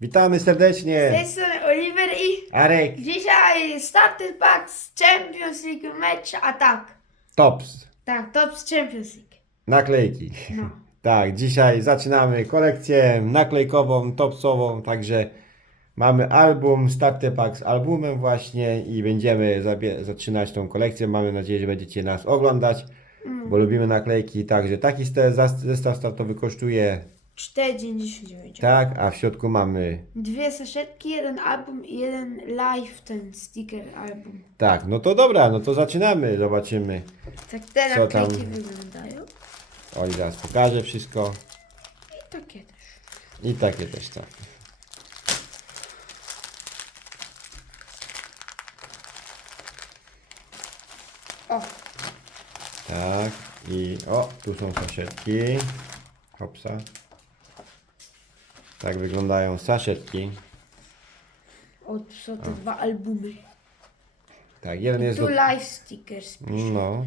Witamy Z serdecznie! tej strony Oliver i Arek, dzisiaj starter pack z Champions League mecz atak. Tops, Tak, top z Champions League. naklejki. No. Tak, dzisiaj zaczynamy kolekcję naklejkową, topsową, także mamy album, starter pack z albumem właśnie i będziemy zaczynać tą kolekcję. Mamy nadzieję, że będziecie nas oglądać, bo lubimy naklejki. Także taki zestaw startowy kosztuje 4,99. tak, a w środku mamy Dwie saszetki, jeden album i jeden live ten sticker album. tak, no to dobra, no to zaczynamy, zobaczymy. Tak te Co tam? naklejki wyglądają. Oj, zaraz pokażę wszystko I takie też. i takie też tak. O, Tak, i o, tu są saszetki. Hopsa. Tak wyglądają saszetki. o tu są te dwa albumy. Tak, jeden I jest tu do... live stickers. No,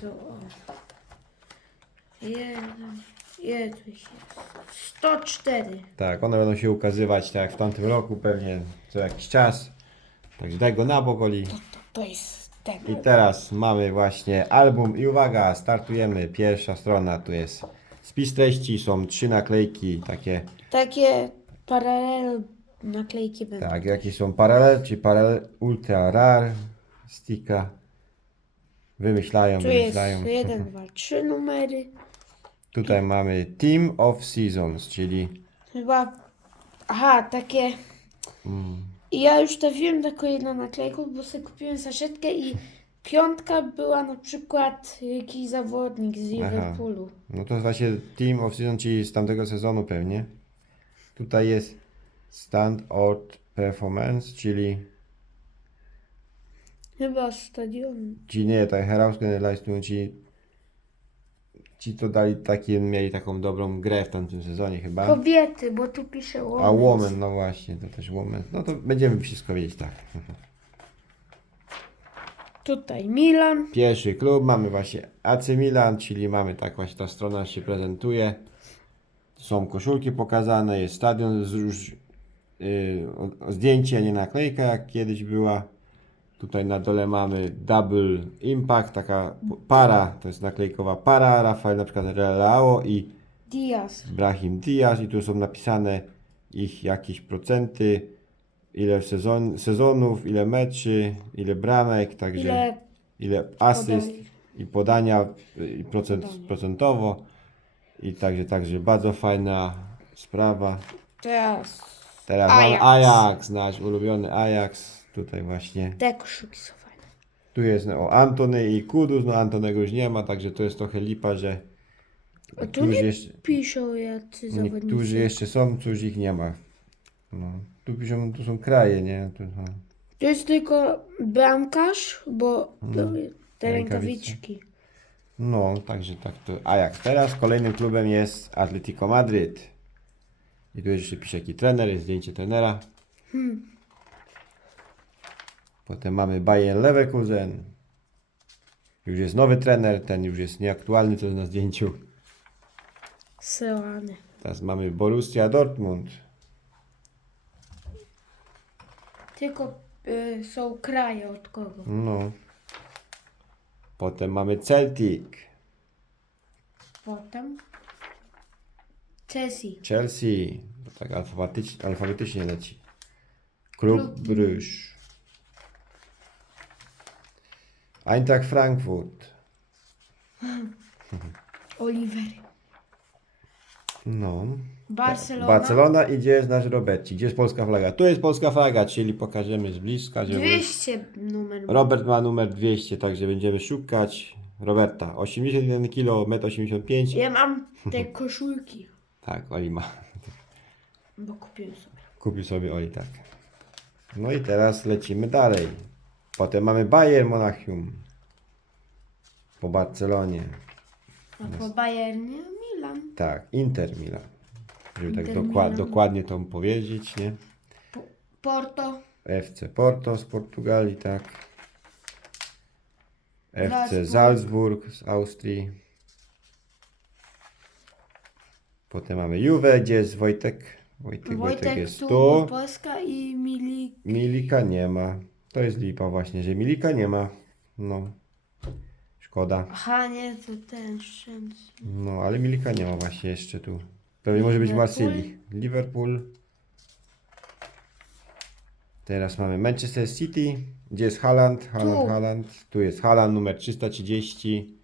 So, o. Jeden, jeden jest. 104. tak, one będą się ukazywać tak jak w tamtym roku pewnie co jakiś czas. Także daj go na bok, Oli. To, to jest ten. I teraz mamy właśnie album i uwaga, startujemy. Pierwsza strona tu jest spis treści, są trzy naklejki takie, Takie paralel naklejki będą. tak, jakie są paralel, czy paralel ultra rare, stika. Wymyślają, Tu jest wymyślają. jeden, dwa, trzy numery. Tutaj mamy Team of Seasons, czyli Chyba. Aha, takie. I ja już trafiłem taką jedną naklejką, bo sobie kupiłem saszetkę i piątka była na przykład jakiś zawodnik z Liverpoolu. no to właśnie Team of Seasons, czyli z tamtego sezonu pewnie. Tutaj jest Stand Out Performance, czyli, Chyba stadion. ci nie, tak herausgeneralized, ci, ci to dali takie, mieli taką dobrą grę w tamtym sezonie chyba. Kobiety, bo tu pisze A women. Woman, no właśnie, to też Woman. No to będziemy wszystko wiedzieć, tak. Tutaj Milan. Pierwszy klub, mamy właśnie AC Milan, czyli mamy tak właśnie ta strona się prezentuje. Są koszulki pokazane, jest stadion z róż, yy, zdjęcie, a nie naklejka jak kiedyś była. Tutaj na dole mamy Double Impact, taka para, to jest naklejkowa para, Rafael na przykład Relao i Diaz. Brahim Diaz i tu są napisane ich jakieś procenty, ile sezon, sezonów, ile meczy, ile bramek, także Ile asyst Podań. i podania i procent, Podania. procentowo i także, także bardzo fajna sprawa. teraz Teraz Ajax. mamy Ajax, nasz ulubiony Ajax, tutaj właśnie. te koszulki są fajne. Tu jest no, o Antony i Kudus, no Antonego już nie ma, także to jest trochę lipa, że A tu nie jeszcze, piszą jacy zawodnicy. niektórzy jeszcze są, cóż ich nie ma. No, tu piszą, tu są kraje, nie? Tu, no. To jest tylko bramkarz, bo to te rękawiczki. No, także tak to Ajax. Teraz kolejnym klubem jest Atletico Madryt. I tu jeszcze pisze jaki trener, jest zdjęcie trenera. Potem mamy Bayern Leverkusen. Już jest nowy trener, ten już jest nieaktualny, co jest na zdjęciu. Sełany. Teraz mamy Borussia Dortmund. Tylko y, są kraje od kogo. No. Potem mamy Celtic, Potem Chelsea. Chelsea. Bo tak alfabetycznie, alfabetycznie leci. Klub Klub. Bruges. Eintracht Frankfurt. Oliver. No. Barcelona. Barcelona i gdzie jest nasz Roberci? Gdzie jest polska flaga? Tu jest polska flaga, czyli pokażemy z bliska, żeby... 200 numer. Robert ma numer 200, także będziemy szukać Roberta. 81 kg, 1,85 m. Ja mam te koszulki, Tak, Oli ma. bo kupiłem sobie. Kupił sobie Oli, tak. No i teraz lecimy dalej. Potem mamy Bayern Monachium. Po Barcelonie. A po Bayernie Milan. Tak, Inter Milan. Żeby tak dokła- dokładnie to powiedzieć, nie? Po, Porto. FC Porto z Portugalii, tak. FC Salzburg. Z Austrii. Potem mamy Juve, gdzie jest Wojtek Wojtek, Wojtek, Wojtek jest tu. Polska i Mili. Milika nie ma. To jest lipa właśnie, że Milika nie ma. No. Szkoda. Aha, nie, to ten Szczęs. No, ale Milika nie ma właśnie jeszcze tu. Pewnie może być? Marsylii. Liverpool. Teraz mamy Manchester City. Gdzie jest Haaland? Haaland, Tu. Haaland. Tu jest Haaland numer 330.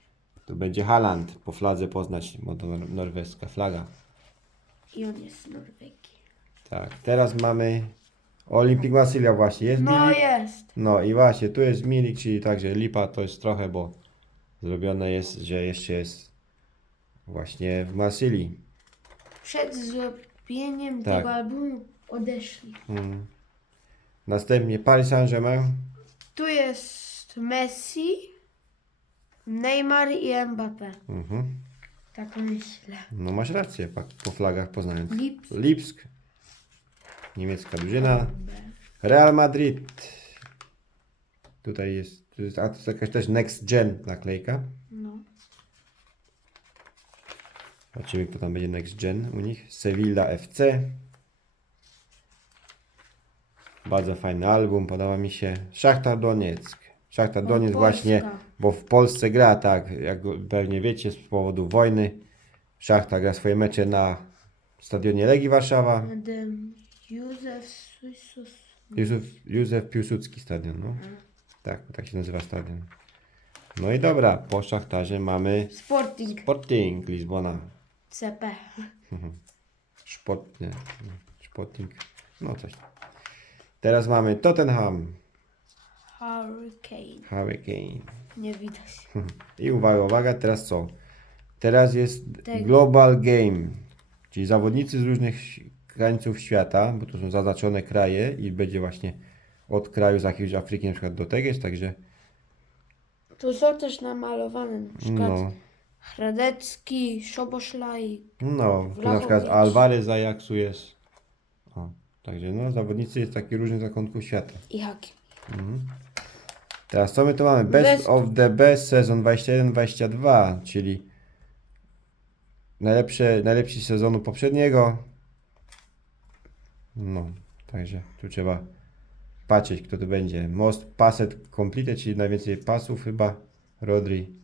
Tu będzie Haaland. Po fladze poznać, bo to nor- norweska flaga. I on jest z Norwegii. Tak, teraz mamy Olympic Marsylia właśnie. Jest No Milik? jest. No i właśnie, tu jest Milik, czyli także lipa to jest trochę, bo zrobione jest, że jeszcze jest właśnie w Marsylii. Przed zrobieniem Tak. tego albumu odeszli. Mm. Następnie Paris Saint-Germain. Tu jest Messi, Neymar i Mbappé. Mhm. Tak myślę. No masz rację, po, po flagach poznając. Lips. Lipsk. Niemiecka drużyna. Real Madrid. Tutaj jest, tu jest, a to jest jakaś też Next Gen naklejka. No. Zobaczymy, kto tam będzie Next Gen u nich. Sevilla FC. Bardzo fajny album, podoba mi się. Szachtar Donieck. Szachtar Donieck właśnie, bo w Polsce gra, tak, jak pewnie wiecie, z powodu wojny. Szachtar gra swoje mecze na stadionie Legii Warszawa. Józef. Józef, Józef Piłsudski stadion, no. Tak, tak się nazywa stadion. No i dobra, po Szachtarze mamy Sporting Sporting Lizbona. CP. Sport, nie, Sporting, no coś. Teraz mamy Tottenham, Hurricane. Hurricane. Nie widać. I uwaga, uwaga, teraz co? Teraz jest Tak. Global Game, czyli zawodnicy z różnych krańców świata, bo to są zaznaczone kraje i będzie właśnie od kraju z jakiegoś Afryki na przykład do tego jest, także Tu są też namalowane na przykład no, Hradecki, Szoboszlaj. no, tu na przykład. Alvarez z Ajaxu jest. O, także no, zawodnicy jest takich różnych zakątków świata. i Haki. Teraz co my tu mamy? Best, Best- of the Best sezon 21-22, czyli najlepsze, najlepsi z sezonu poprzedniego. No, także tu trzeba patrzeć, kto to będzie. Most Passet Complete, czyli najwięcej pasów chyba. Rodri.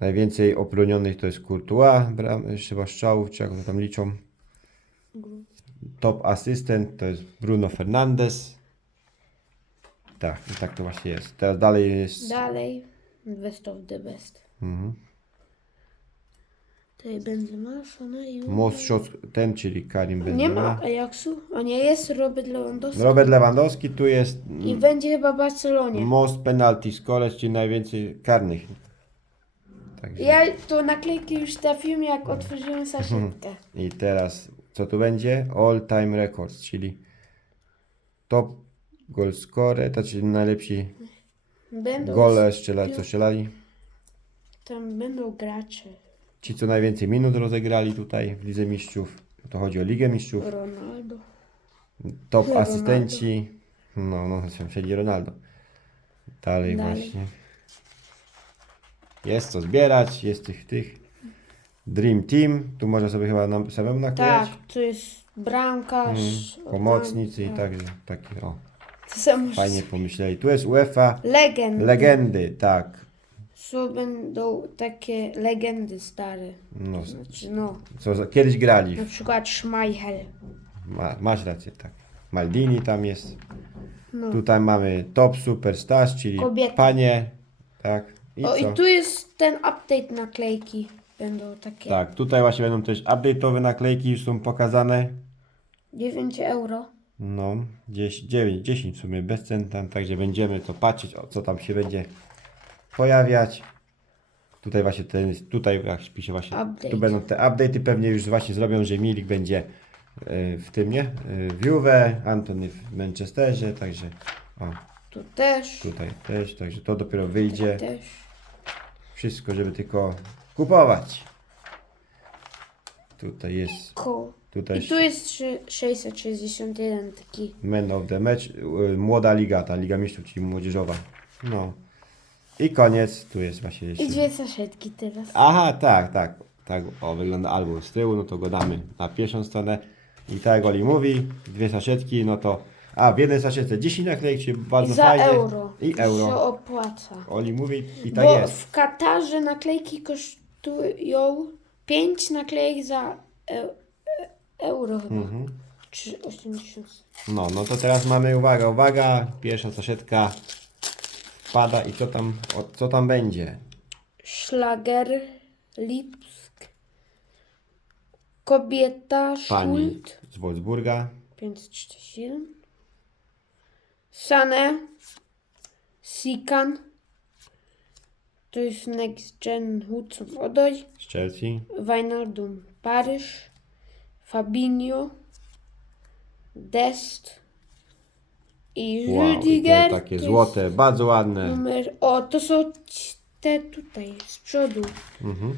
Najwięcej obronionych to jest Courtois, bram, chyba strzałów, czy jak to tam liczą. Top asystent to jest Bruno Fernandes. Tak, i tak to właśnie jest. Teraz dalej jest. Dalej. Best of the best. Mhm. Tutaj Benzema, Sona i... Most shot, ten, czyli Karim Nie Benzema. ma Ajaxu, a nie jest Robert Lewandowski. Robert Lewandowski tu jest I będzie chyba w Barcelonie. most penalty scorers, czyli najwięcej karnych. Także. Ja tu naklejki już trafiłem jak otworzyłem saszetkę. I teraz co tu będzie? All time records, czyli top goal scorer, to czyli najlepsi Będą, gole strzela, co strzelali. tam będą gracze. Ci, co najwięcej minut rozegrali tutaj w Lidze Mistrzów. To chodzi o Ligę Mistrzów. Ronaldo. Top Ronaldo. asystenci. No, no, siedzi Ronaldo. Dalej, Dalej. właśnie. Jest co zbierać, jest tych, tych. Dream Team. Tu można sobie chyba nam samemu naklejać. Tak, tu jest bramkarz. Mm, pomocnicy i tak. także takie, o, To są fajnie pomyśleli. Tu jest UEFA legendy. Legendy, tak. Tu będą takie legendy stare. No, Znaczy no, co za, kiedyś grali. na przykład Schmeichel. Ma, masz rację, tak. Maldini tam jest. No. Tutaj mamy Top Superstars, czyli Kobiety. panie. Tak. I o co? i tu jest ten update naklejki. Będą takie. Tak, tutaj właśnie będą też update'owe naklejki, już są pokazane. 9 euro. No, 10, 9, 10 w sumie bez cen tam, także będziemy to patrzeć, o co tam się będzie pojawiać. Tutaj właśnie ten, tutaj jak pisze właśnie, Update. tu będą te update'y pewnie już właśnie zrobią, że Milik będzie e, w tym, nie? E, W Juve, Antony w Manchesterze, także o, Tu też. tutaj też, także to dopiero wyjdzie. Też. Wszystko, żeby tylko kupować. Tutaj jest, tutaj I tu jest trzy- 661 taki. Man of the Match, y, młoda liga, ta Liga Mistrzów, czyli młodzieżowa. No. I koniec, tu jest właśnie jeszcze. I dwie saszetki teraz. Aha, tak, tak. Tak o, wygląda album z tyłu, no to go damy na pierwszą stronę. I tak jak Oli mówi, dwie saszetki, no to... A, w jednej saszetce 10 naklejek, czyli bardzo I za fajnie. euro. I Się euro. opłaca. Oli mówi i tak Bo jest. w Katarze naklejki kosztują 5 naklejek za e, e, euro chyba. Mhm. Czy 80. No, no to teraz mamy, uwaga, uwaga, pierwsza saszetka wpada i co tam, o, co tam będzie? Schlager, Lipsk, Kobieta, Pani Schult, z Wolfsburga, 547, Sane, Sikan, to jest Next Gen Hudson Odoj, z Chelsea, Wijnaldum, Paryż, Fabinho, Dest i wow, i te Rüdiger. takie to złote, bardzo ładne. Numer, o, to są ci- te tutaj, z przodu. Mhm.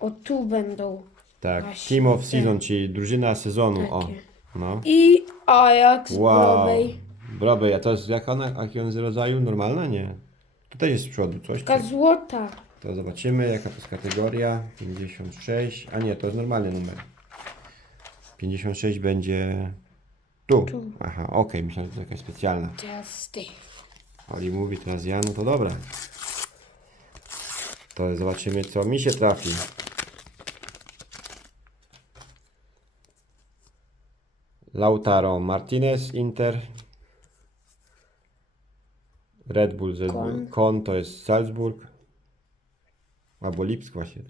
O, tu będą. Tak, Właśnie, Team of te. Season, czyli drużyna sezonu, o, Takie. no. I Ajax, Wow, Brobej. Brobej, a to jest jak ona, jaki on jest rodzaju? Normalna? Nie. Tutaj jest z przodu coś. Taka złota. To zobaczymy, jaka to jest kategoria. 56, a nie, to jest normalny numer. 56 będzie tu. Tu. Aha, okej, myślałem, że to jakaś specjalna. Teraz ty. Oli mówi teraz ja, no to dobra. To zobaczymy, co mi się trafi. Lautaro Martinez, Inter. Red Bull, Kon. Kon to jest Salzburg. Albo Lipsk właśnie.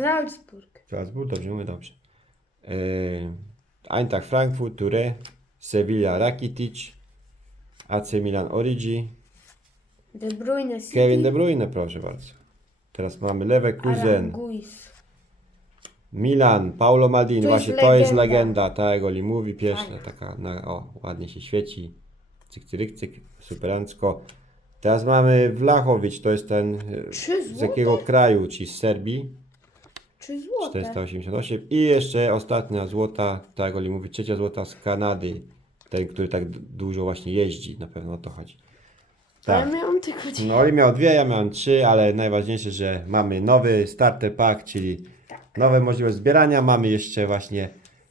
Salzburg. Salzburg, dobrze mówię, dobrze. Yy, Eintracht Frankfurt, Touré, Sevilla Rakitic, AC Milan Origi, De Bruyne City. Kevin De Bruyne, proszę bardzo. Teraz mamy Leverkusen, Aranguiz. Milan, Paulo Maldini, To jest właśnie to jest legenda. legenda, tak Oli mówi, pierwsza Fajna. taka, na, o, ładnie się świeci, cyk, cyk, cyk, superancko. Teraz mamy Vlachowicz, to jest ten, e, Trzy z złote? jakiego kraju, ci z Serbii, Trzy złote. 488 i jeszcze ostatnia złota, tak Oli mówi, trzecia złota z Kanady, ten, który tak d- dużo właśnie jeździ, na pewno o to chodzi. Ale Tak. miałam tylko dwie. No Oli miał dwie, ja miałem trzy, ale najważniejsze, że mamy nowy starter pack, czyli nowe możliwości zbierania. Mamy jeszcze właśnie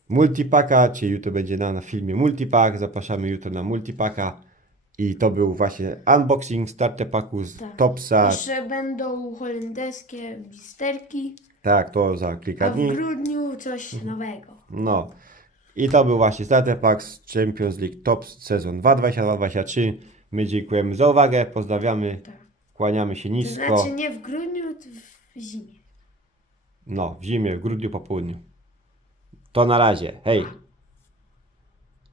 multipaka, czyli jutro będzie na, na filmie multipack. Zapraszamy jutro na multipaka. I to był właśnie unboxing starter packu z Tak. Topsa. Jeszcze będą holenderskie blisterki. Tak, to za A kilka w dni. grudniu coś nowego. No. I to był właśnie starter pack z Champions League Top sezon 2022-2023. My dziękujemy za uwagę, pozdrawiamy, Tak. kłaniamy się To nisko. znaczy nie w grudniu, to w zimie. No, w zimie, w grudniu, po południu. To na razie. Hej!